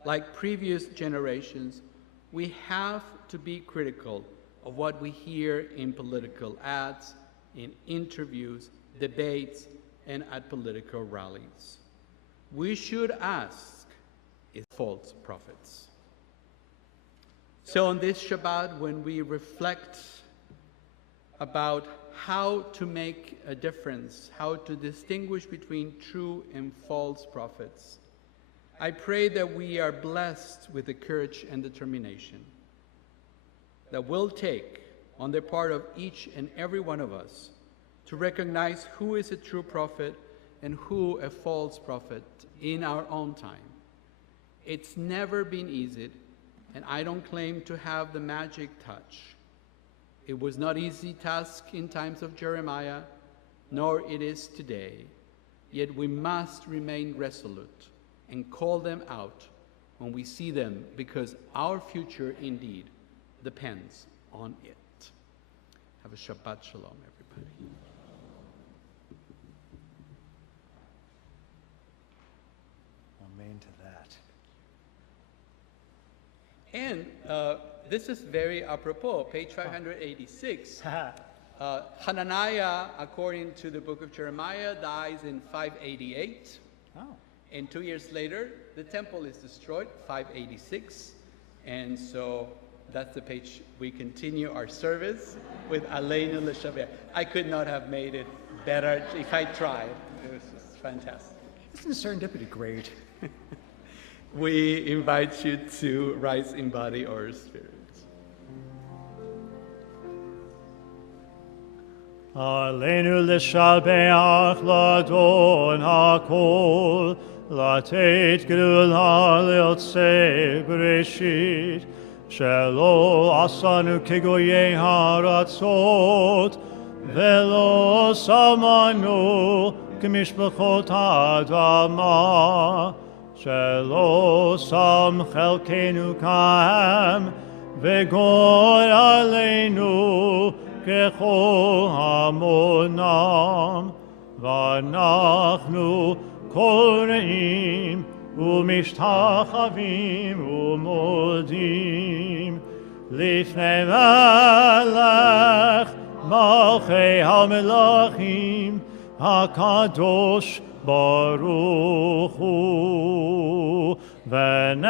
Like previous generations, we have to be critical of what we hear in political ads, in interviews, debates, and at political rallies. We should ask, is false prophets? So on this Shabbat, when we reflect about how to make a difference, how to distinguish between true and false prophets, I pray that we are blessed with the courage and determination that we'll take on the part of each and every one of us to recognize who is a true prophet and who a false prophet in our own time. It's never been easy, and I don't claim to have the magic touch. It was not easy task in times of Jeremiah, nor it is today. Yet we must remain resolute and call them out when we see them, because our future indeed depends on it. Have a Shabbat Shalom, everybody. Amen to that. And this is very apropos, page 586. Hananiah, according to the book of Jeremiah, dies in 588. Oh. And 2 years later, the temple is destroyed, 586. And so that's the page we continue our service with Aleinu L'Shaveh. I could not have made it better if I tried. It was just fantastic. Isn't serendipity great? We invite you to rise in body or spirit. Aleinu l'shabeach l'adon hakol, לתת גדולה ליוצא בראשית, שלא עשנו כגויי הארצות, ולא שמנו כמשפחות האדמה, שלא שם חלקנו כהם, וגוי עלינו ככל המונם, ואנחנו קוראים ומשתחווים ומודים לפני מלך מלכי המלכים הקדוש ברוך הוא, ונאמר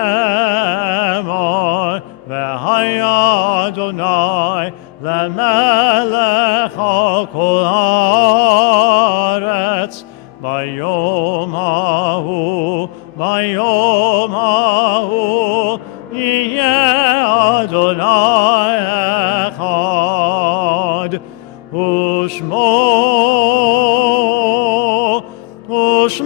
והיה אדוני למלך על כל הארץ ביום ההוא יהיה אדוני אחד, ושמו אחד.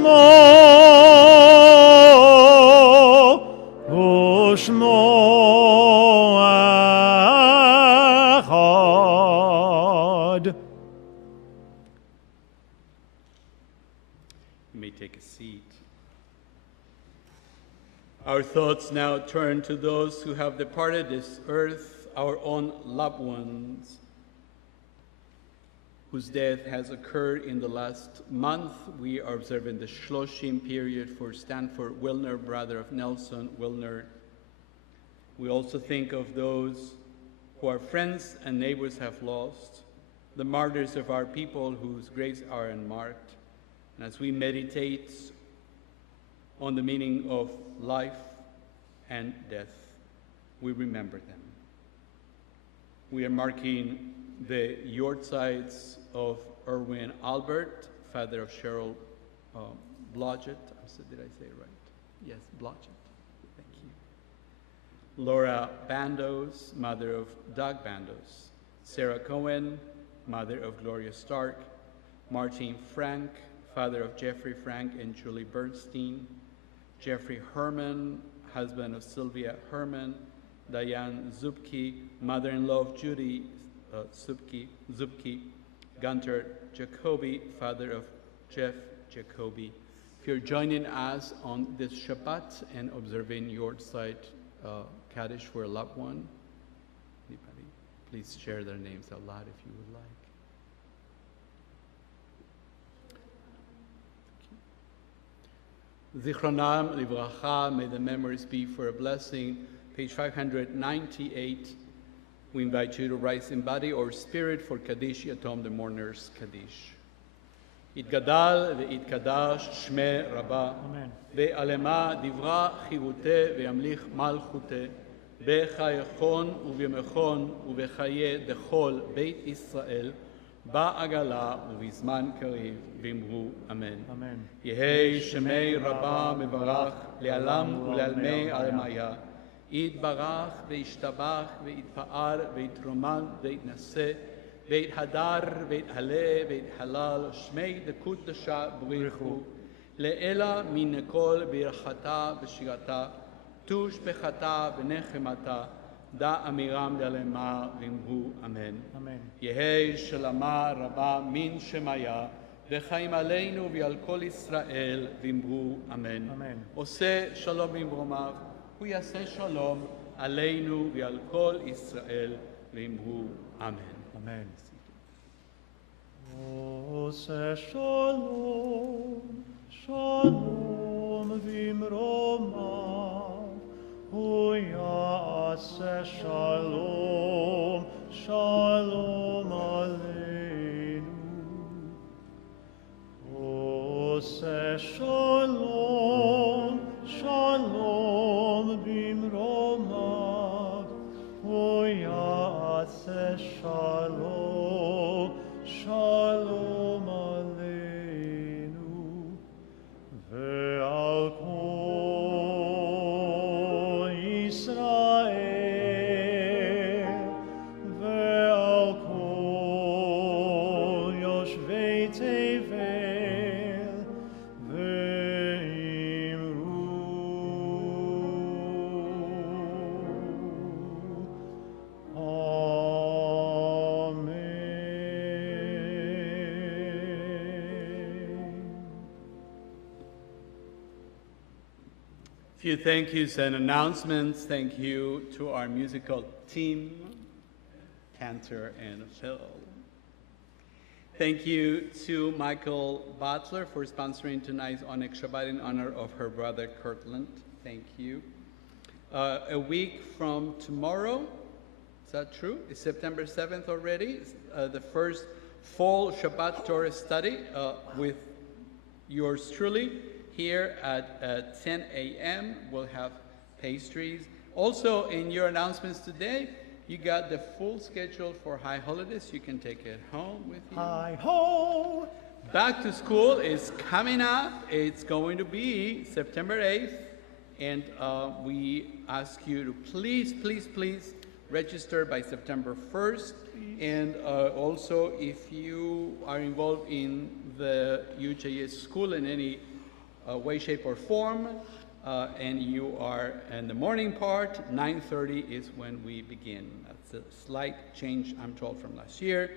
You may take a seat. Our thoughts now turn to those who have departed this earth, our own loved ones, whose death has occurred in the last month. We are observing the Shloshim period for Stanford Wilner, brother of Nelson Wilner. We also think of those who our friends and neighbors have lost, the martyrs of our people whose graves are unmarked. And as we meditate on the meaning of life and death, we remember them. We are marking the yortsides of Erwin Albert, father of Cheryl Blodgett. Did I say it right? Yes, Blodgett. Thank you. Laura Bandos, mother of Doug Bandos. Sarah Cohen, mother of Gloria Stark. Martin Frank, father of Jeffrey Frank and Julie Bernstein. Jeffrey Herman, husband of Sylvia Herman. Diane Zupke, mother-in-law of Judy Zupke. Gunter Jacoby, father of Jeff Jacoby. If you're joining us on this Shabbat and observing Yortzeit Kaddish for a loved one, anybody, please share their names out loud if you would like. Zichronam Livracha, may the memories be for a blessing. Page 598, we invite you to rise in body or spirit for Kaddish Yatom, the mourners Kaddish. יתגדל ויתקדש שמי רבה, ועלמה דברה חירותה וימליך מלכותה, בחייכון ובימכון ובחיי דכל בית ישראל, בעגלה ובזמן קריב, ואמרו אמן. יהי שמי רבה מברך לעלם ולעלמי עלמיה, יתברך וישתבח ויתפאר ויתרומם ויתנשא, ויתהדר ויתהלה ויתהלל, שמי דקודשה בריחו, לאלה מן כל ברכתה ושירתה, תושבחתה ונחמתה, דע אמירם דלמה ואמרו אמן. יהי שלמה רבה מן שמיה, וחיים עלינו ועל כל ישראל ואמרו אמן. עושה שלום במרומיו, הוא יעשה שלום עלינו ועל כל ישראל ואמרו אמן. Amen. Ose shalom, shalom vimromav, hu ya'aseh shalom, shalom aleinu. Ose shalom, shalom vimromav, hu ya'aseh shalom, shalom aleinu, ve'al kol Yisrael, ve'al kol yoshvei tevel, ve'imru Few thank yous and announcements. Thank you to our musical team, Cantor and Phil. Thank you to Michael Butler for sponsoring tonight's Onyx Shabbat in honor of her brother Kirtland. Thank you. A week from tomorrow, is that true? It's September 7th already. It's, the first fall Shabbat Torah study with yours truly. Here at 10 a.m. we'll have pastries. Also, in your announcements today, you got the full schedule for high holidays. You can take it home with you. Hi-ho! Back to school is coming up. It's going to be September 8th. And we ask you to please, please, please register by September 1st. And also, if you are involved in the UJS school in any way, shape, or form, and you are in the morning part, 9:30 is when we begin. That's a slight change, I'm told, from last year.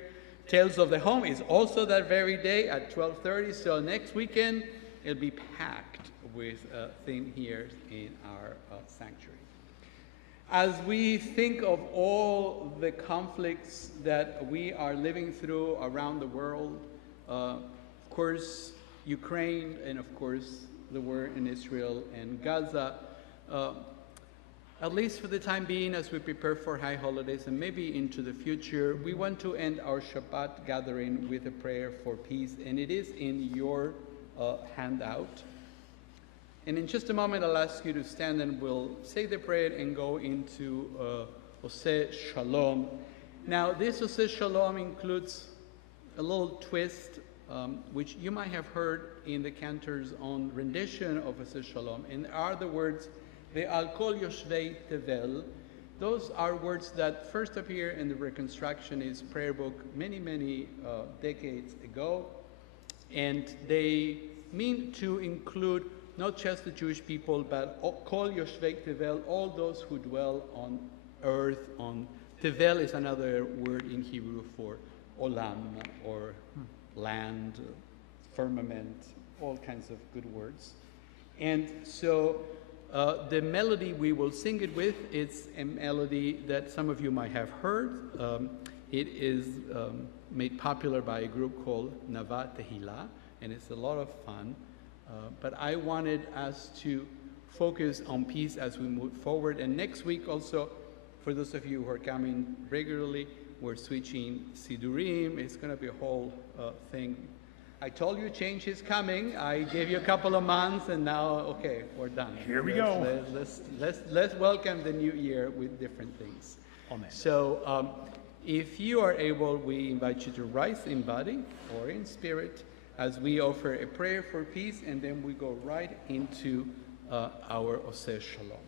Tales of the Home is also that very day at 12:30, so next weekend it'll be packed with theme here in our sanctuary. As we think of all the conflicts that we are living through around the world, of course, Ukraine, and of course, the war in Israel and Gaza, at least for the time being, as we prepare for high holidays and maybe into the future, we want to end our Shabbat gathering with a prayer for peace, and it is in your handout. And in just a moment, I'll ask you to stand and we'll say the prayer and go into Oseh Shalom. Now, this Oseh Shalom includes a little twist, which you might have heard in the cantor's own rendition of Oseh Shalom, and are the words, Ve'al kol yoshvei tevel. Those are words that first appear in the Reconstructionist prayer book many decades ago, and they mean to include not just the Jewish people, but kol yoshvei tevel, all those who dwell on earth. On tevel is another word in Hebrew for olam, or land, firmament, all kinds of good words. And so the melody we will sing it with is a melody that some of you might have heard. It is made popular by a group called Nava Tehillah, and it's a lot of fun. But I wanted us to focus on peace as we move forward. And next week also, for those of you who are coming regularly, we're switching Sidurim. It's going to be a whole thing. I told you change is coming. I gave you a couple of months, and now, okay, we're done. Here we go. Let's welcome the new year with different things. Amen. So if you are able, we invite you to rise in body or in spirit as we offer a prayer for peace, and then we go right into our Oseh Shalom.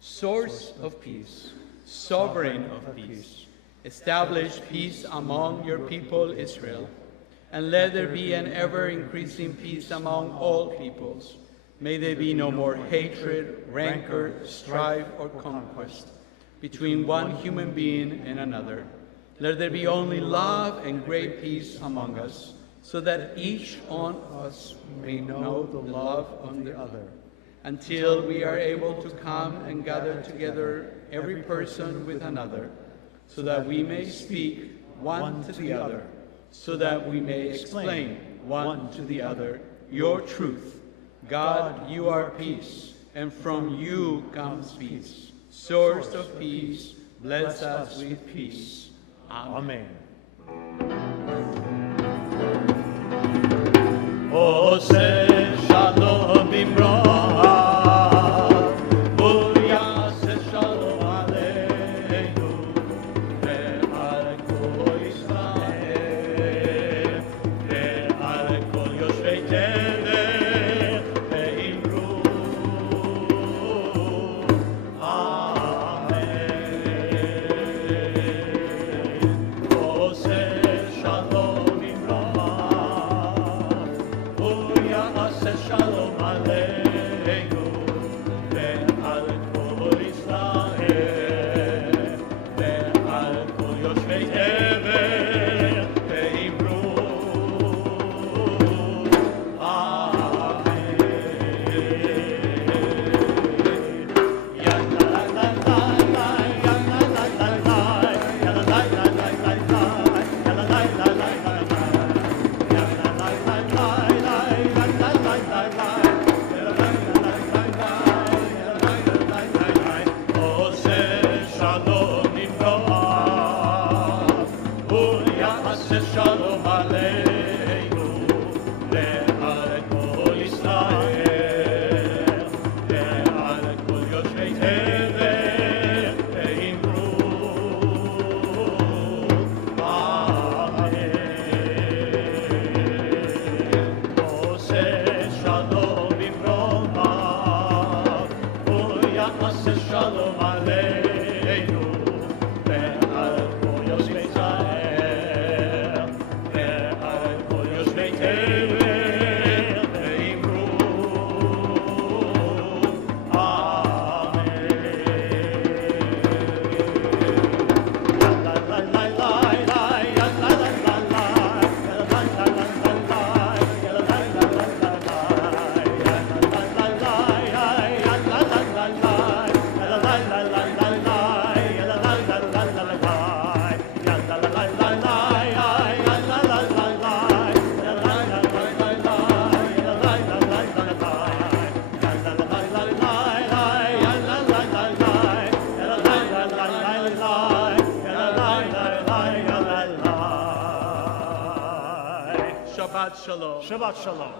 Source of peace, sovereign of peace, establish peace among your people Israel, and let there be an ever-increasing peace among all peoples. May there be no more hatred, rancor, strife, or conquest between one human being and another. Let there be only love and great peace among us, so that each one of us may know the love of the other, until we are able to come and gather together every person with another, so that we may speak one to the other, so that we may explain one to the other your truth. God, you are peace, and from you comes peace. Source of peace, bless us with peace. Amen. Oseh Shalom Bimroa, Yaseh Shalom Aleinu, Ve'al kol Yisrael, Ve'al kol Yoshvei Tevel, Ve'imru, Amen. Oseh Shalom Bimroa, Yaseh Shalom Aleinu, Ve'al kol Yisrael, Ve'al kol Yoshvei Tevel, Ve'imru, Amen. Ya la la la la, ya la la la la, ya la la la la la, ya la la la la la, ya la la la la la. Oseh Shalom Nimroa, Yaseh Shalom Aleinu, Ve'al kol Yisrael, Ve'al kol Yoshvei Tevel, Ve'imru, Amen. Oseh Shalom Nimroa, Yaseh Shalom Aleinu, Ve'al kol Yoshvei Israel, Ve'al kol Yoshvei Tevel, Ve'imru, Amen. La la la la la, ya la la la la, ya la la la la la, ya la la la la la, ya la la la la, ya la la la la. Shabbat Shalom. Shabbat Shalom.